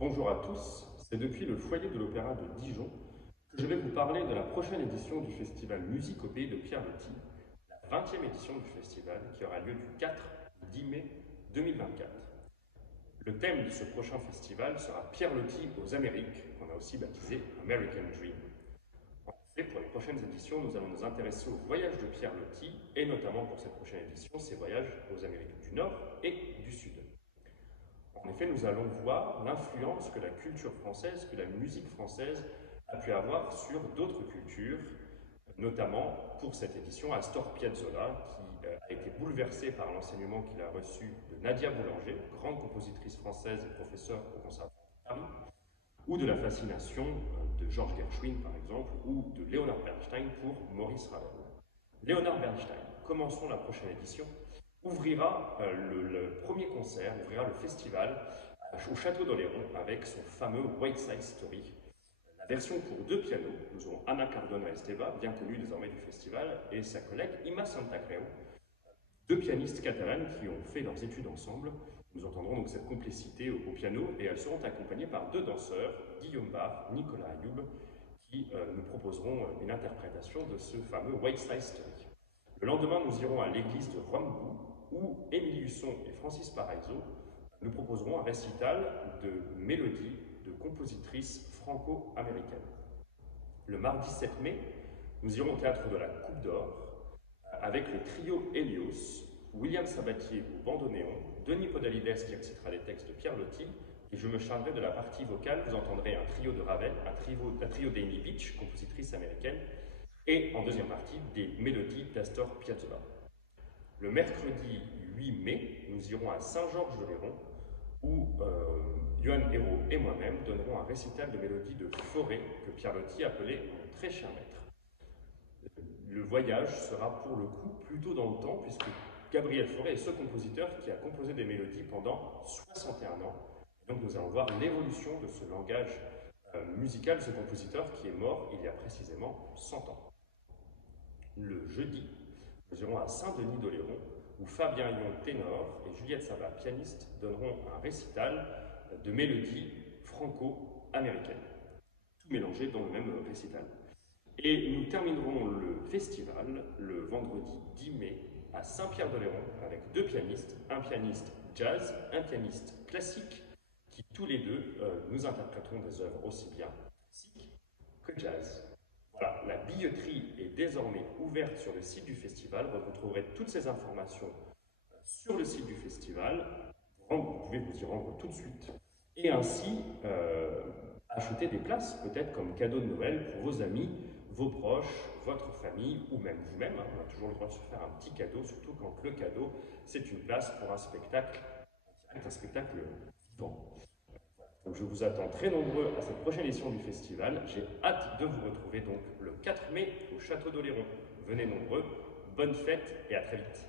Bonjour à tous, c'est depuis le foyer de l'Opéra de Dijon que je vais vous parler de la prochaine édition du festival Musique au pays de Pierre Loti, la 20e édition du festival qui aura lieu du 4 au 10 mai 2024. Le thème de ce prochain festival sera Pierre Loti aux Amériques, qu'on a aussi baptisé American Dream. En effet, pour les prochaines éditions, nous allons nous intéresser au voyage de Pierre Loti et notamment pour cette prochaine édition, ses voyages aux Amériques du Nord et du Sud. En effet, nous allons voir l'influence que la culture française, que la musique française a pu avoir sur d'autres cultures, notamment pour cette édition Astor Piazzolla, qui a été bouleversé par l'enseignement qu'il a reçu de Nadia Boulanger, grande compositrice française et professeure au Conservatoire de Paris, ou de la fascination de Georges Gershwin, par exemple, ou de Leonard Bernstein pour Maurice Ravel. Leonard Bernstein, commençons la prochaine édition, ouvrira le premier concert, ouvrira le festival au Château d'Oléron avec son fameux White Side Story. La version pour deux pianos, nous aurons Ana Cardona Esteva, bien connue désormais du festival, et sa collègue Ima Santacreu, deux pianistes catalanes qui ont fait leurs études ensemble. Nous entendrons donc cette complicité au piano et elles seront accompagnées par deux danseurs, Guillaume Barre, Nicolas Ayoub, qui nous proposeront une interprétation de ce fameux White Side Story. Le lendemain, nous irons à l'église de Romebou, où Émilie Husson et Francis Paraiso nous proposeront un récital de mélodies de compositrices franco-américaines. Le mardi 7 mai, nous irons au théâtre de la Coupe d'Or avec le trio Helios, William Sabatier au bandoneon, Denis Podalides qui recitera les textes de Pierre Loti, et je me chargerai de la partie vocale. Vous entendrez un trio de Ravel, un trio d'Amy Beach, compositrice américaine, et en deuxième partie, des mélodies d'Astor Piazzolla. Le mercredi 8 mai, nous irons à Saint-Georges-de-Léron, où Johan Hérault et moi-même donnerons un récital de mélodies de Forêt que Pierre Loti appelait mon très cher maître. Le voyage sera pour le coup plutôt dans le temps, puisque Gabriel Fauré est ce compositeur qui a composé des mélodies pendant 61 ans. Et donc nous allons voir l'évolution de ce langage musical, ce compositeur qui est mort il y a précisément 100 ans. Le jeudi, nous irons à Saint-Denis-d'Oléron, où Fabien Lyon, ténor, et Juliette Sabat, pianiste, donneront un récital de mélodies franco-américaines, tout mélangé dans le même récital. Et nous terminerons le festival le vendredi 10 mai à Saint-Pierre-d'Oléron avec deux pianistes, un pianiste jazz, un pianiste classique, qui tous les deux nous interpréteront des œuvres aussi bien classiques que jazz. Voilà, la billetterie est désormais ouverte sur le site du festival. Vous retrouverez toutes ces informations sur le site du festival. Vous pouvez vous y rendre tout de suite. Et ainsi, acheter des places, peut-être comme cadeau de Noël pour vos amis, vos proches, votre famille, ou même vous-même. On a toujours le droit de se faire un petit cadeau, surtout quand le cadeau, c'est une place pour un spectacle vivant. Donc je vous attends très nombreux à cette prochaine édition du festival. J'ai hâte de vous retrouver donc le 4 mai au Château d'Oléron. Venez nombreux, bonne fête et à très vite.